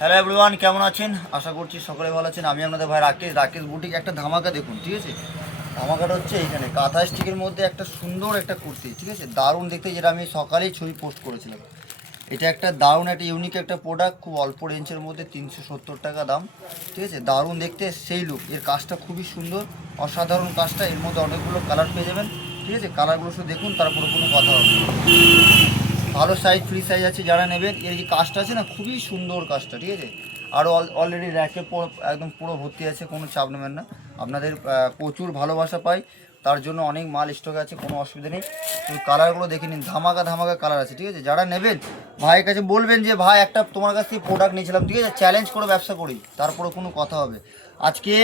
Hello everyone, কেমন আছেন? আশা করছি সকলে ভালো আছেন। আমি আপনাদের ভাই রাকেশ বুটিক। একটা ধামাকা দেখুন, ঠিক আছে? ধামাকাটা হচ্ছে এইখানে কাঁথা স্টিকের মধ্যে একটা সুন্দর একটা কুর্তি, ঠিক আছে? দারুণ দেখতে, যেটা আমি সকালেই ছবি পোস্ট করেছিলাম। এটা একটা দারুণ একটা ইউনিক একটা প্রোডাক্ট, খুব অল্প রেঞ্জের মধ্যে 370 টাকা দাম, ঠিক আছে? দারুণ দেখতে, সেই লুক। এর কাজটা খুবই সুন্দর, অসাধারণ কাজটা। এর মধ্যে অনেকগুলো কালার পেয়ে যাবেন, ঠিক আছে? কালারগুলো শুধু দেখুন, তারপরে কোনো কথা হবে। ভালো সাইজ, ফ্রি সাইজ আছে যারা নেবেন। এর যে কাজটা আছে না, খুবই সুন্দর কাজটা, ঠিক আছে? আরও অলরেডি র্যাকে একদম পুরো ভর্তি আছে, কোনো চাপ নেবেন না। আপনাদের প্রচুর ভালোবাসা পাই, তার জন্য অনেক মাল স্টক আছে, কোনো অসুবিধা নেই। তো কালারগুলো দেখে নিন, ধামাকা ধামাকা কালার আছে, ঠিক আছে? যারা নেবেন ভাইয়ের কাছে বলবেন যে ভাই একটা তোমার কাছ থেকে প্রোডাক্ট নিয়েছিলাম, ঠিক আছে? চ্যালেঞ্জ করে ব্যবসা করি, তারপরে কোনো কথা হবে। আজকে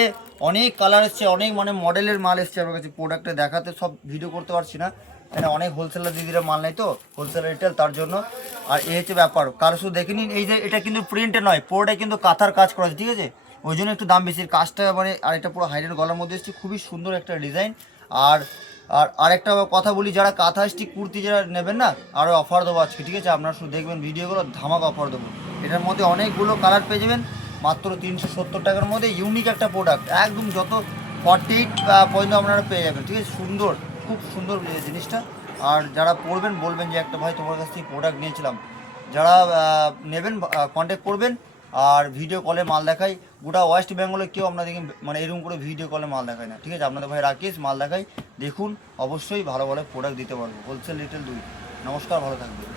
অনেক কালার এসছে, অনেক মডেলের মাল এসছে আমার কাছে। প্রোডাক্টে দেখাতে সব ভিডিও করতে পারছি না, মানে অনেক হোলসেলার দিদিরা মাল নেই তো, হোলসেল রিটেল, তার জন্য। আর এই হচ্ছে ব্যাপার, কারো শুধু দেখে নিন। এই যে এটা কিন্তু প্রিন্টে নয়, পুরোটাই কিন্তু কাঁথার কাজ করা আছে, ঠিক আছে? ওই জন্য একটু দাম বেশি কাজটা, মানে। আর এটা পুরো হাইডেন গলার মধ্যে এসছে, খুবই সুন্দর একটা ডিজাইন। আর আর আরেকটা কথা বলি, যারা কাঁথা স্টিক কুর্তি যারা নেবেন না, আরও অফার দেবো আজকে, ঠিক আছে? আপনারা শুধু দেখবেন ভিডিওগুলো, ধামাকা অফার দেবো। এটার মধ্যে অনেকগুলো কালার পেয়ে যাবেন মাত্র 370 টাকার মধ্যে। ইউনিক একটা প্রোডাক্ট, একদম যত 48 পর্যন্ত আপনারা পেয়ে যাবেন, ঠিক আছে? সুন্দর, খুব সুন্দর জিনিসটা। আর যারা পড়বেন বলবেন যে একটা ভাই তোমার কাছ থেকে প্রোডাক্ট নিয়েছিলাম। যারা নেবেন কন্ট্যাক্ট করবেন। আর ভিডিও কলে মাল দেখাই, গোটা ওয়েস্ট বেঙ্গলে কেউ আপনাদেরকে মানে এরকম করে ভিডিও কলে মাল দেখায় না, ঠিক আছে? আপনাদের ভাই রাকেশ মাল দেখাই, দেখুন। অবশ্যই ভালো ভালো প্রোডাক্ট দিতে পারবো, হোলসেল রিটেল দুই। নমস্কার, ভালো থাকবেন।